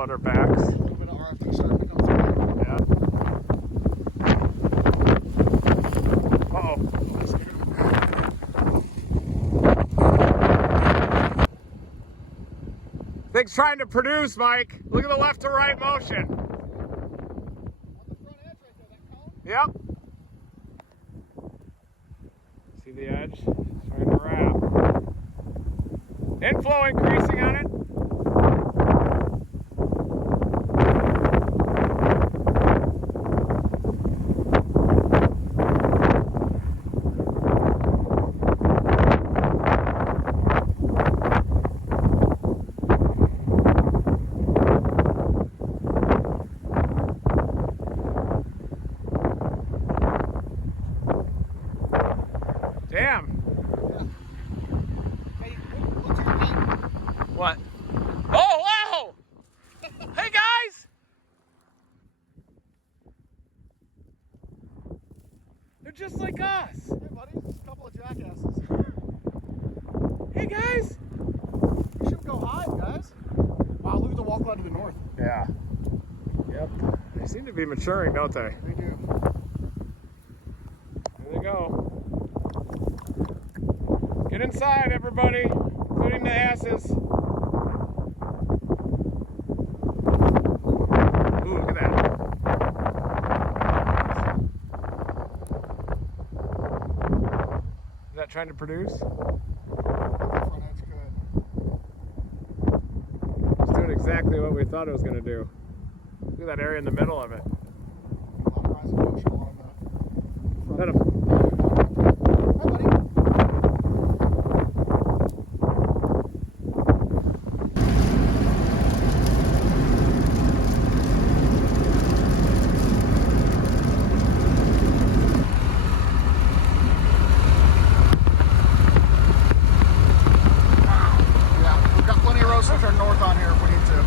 yellow at our backs. A little bit of RFD starting to come through. Yeah. Uh-oh. Thing's trying to produce, Mike. Look at the left to right motion. On the front edge right there, that cone? Yep. See the edge? It's trying to wrap. Inflow increasing on it. Damn. Yeah. Hey, look to your right. What? Oh, wow! Hey, guys! They're just like us. Hey, buddy, just a couple of jackasses. Hey, guys! We should go hide, guys. Wow, look at the wall cloud to the north. Yeah. Yep. They seem to be maturing, don't they? They do. There they go. Get inside, everybody, including the asses. Ooh, look at that. Is that trying to produce? The front edge good. It's doing exactly what we thought it was going to do. Look at that area in the middle of it. A lot of rising motion along the front. Let him. Hi, buddy. Yeah, we've got plenty of roads to turn north on here if we need to.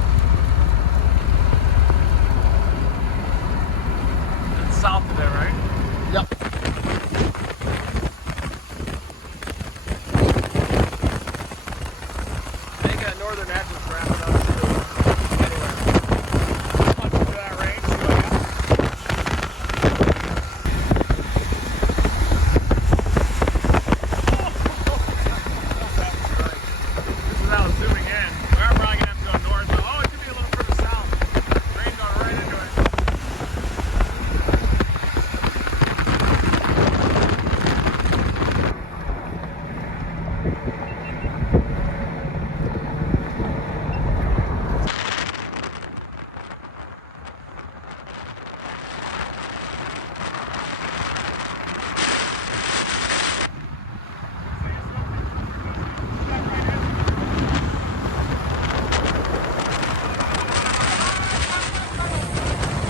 It's south of it, right? Yep. I think that northern edge was wrapping up too. Anyway, punch into that range. See what happens. This is how it's zooming in. We are probably gonna have to go north. Oh, it could be a little further south. Rain going right into it.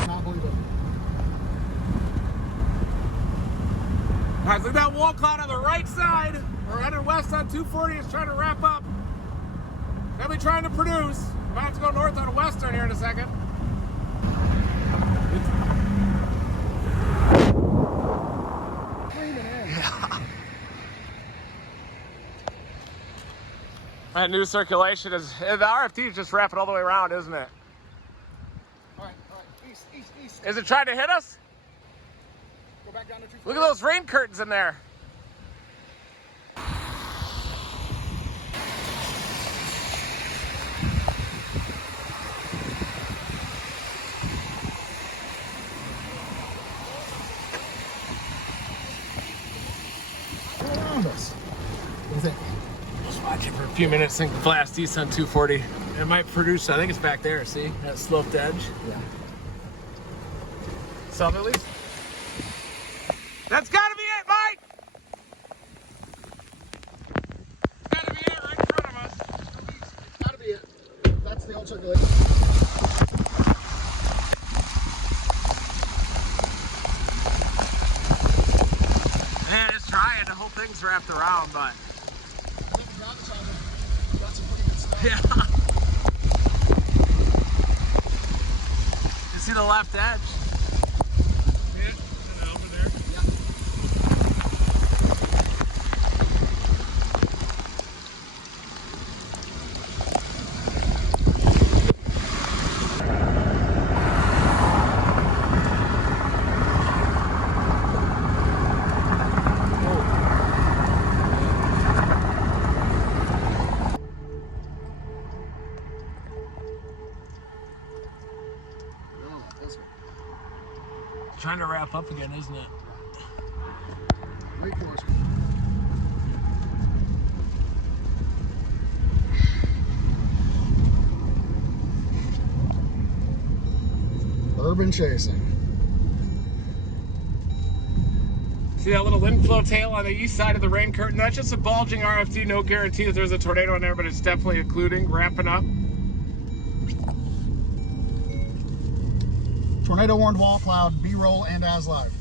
Not believe it. All right, look at that wall cloud on the right side. We're headed west on 240. It's trying to wrap up. They'll be trying to produce. We're about to go north on western here in a second. Screaming in. That new circulation is, the RFD is just wrapping all the way around, isn't it? All right. East, east, east. Is it trying to hit us? Go back down to 240. Look at those rain curtains in there. Around us. What do you think? Just watch it for a few minutes and blast east on 240. It might produce, I think it's back there, see? That sloped edge. Yeah. Southerlies. That's gotta be it, Mike! Gotta be it right in front of us. Gotta be it. That's the old circulation. Man, it's trying. The whole thing's wrapped around, but. I think the ground is on there. Got some pretty good stuff. Yeah. You see the left edge? See it? Over there? Yeah. Trying to wrap up again, isn't it? Wait for us. Urban chasing. See that little inflow tail on the east side of the rain curtain? That's just a bulging RFD. No guarantee that there's a tornado in there, but it's definitely occluding, ramping up. Tornado warned wall cloud, B-roll and as live.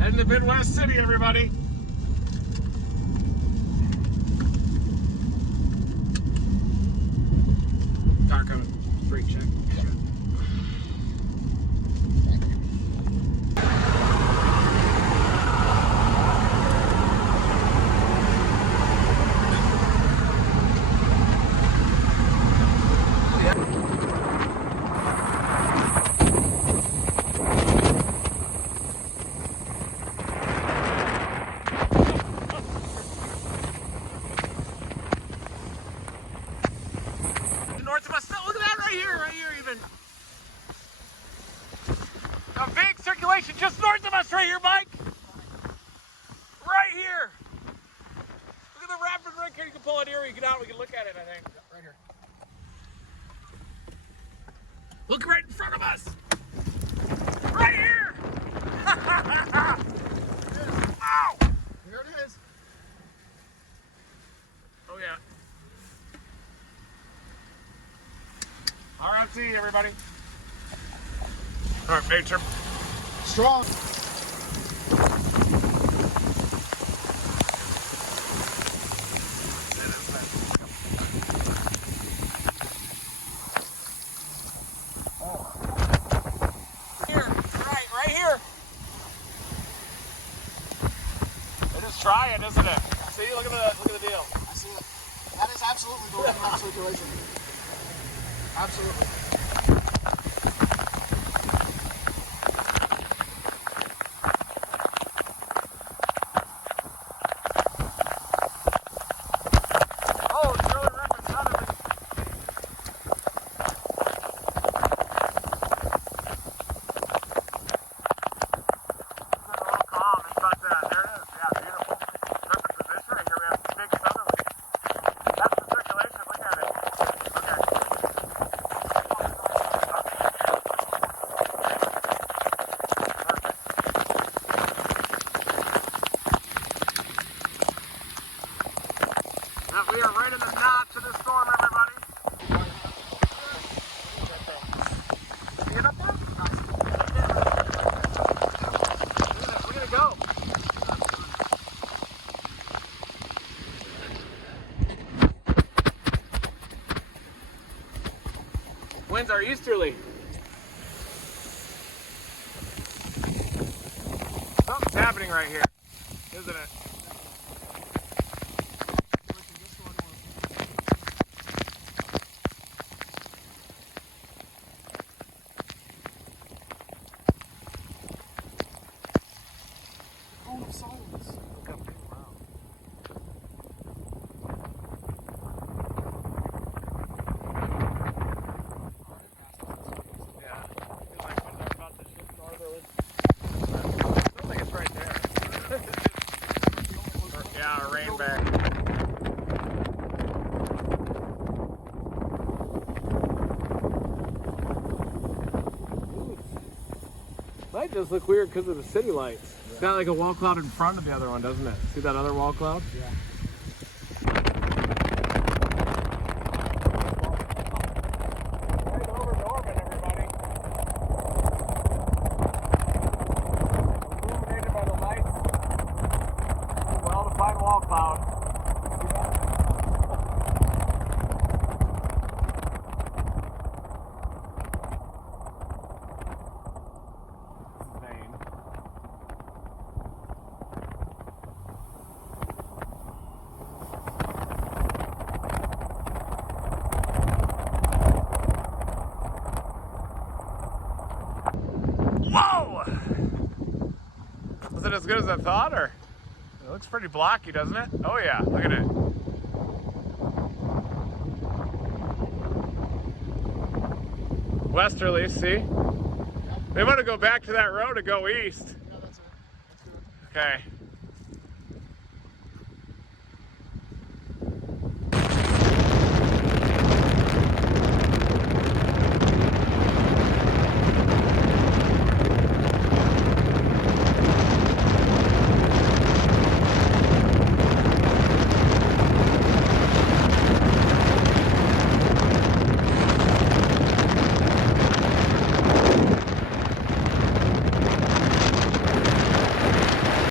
Heading to Midwest City, everybody. Car coming. Brake check. North of us. Look at that right here even. A big circulation just north of us right here, Mike. Right here. Look at the rapid right here. You can pull it here, you get out, we can look at it, I think. Right here. Look right in front of us. Right here. Ow! Here it is. Oh yeah. RFC, everybody. All right, Major. Strong. Here, right here. It is trying, isn't it? See, look at the deal. I see it. That is absolutely the right circulation. Absolutely. Oh, it's really rapid suddenly. It's a little calm. It's about that. There it is. Yeah, beautiful. Perfect position right here. We have big southerly. That's the circulation. Look at it. Okay. Yeah, we are right in the notch of the storm, everybody. You get up there? We're gonna go. Winds are easterly. Something's happening right here, isn't it? Oh, no silence. Yeah. Feels like when they're about to shift northerly. I don't think it's right there. Yeah, a rain back. Might just look weird because of the city lights. It's got like a wall cloud in front of the other one, doesn't it? See that other wall cloud? Yeah. Right over Norman, everybody. Illuminated by the lights. Well-defined wall cloud. This is Maine. Whoa! Was it as good as I thought, or? It Looks pretty blocky, doesn't it? Oh yeah, look at it. Westerly, see? They want to go back to that road and go east. Yeah, that's it. Let's do it. Okay.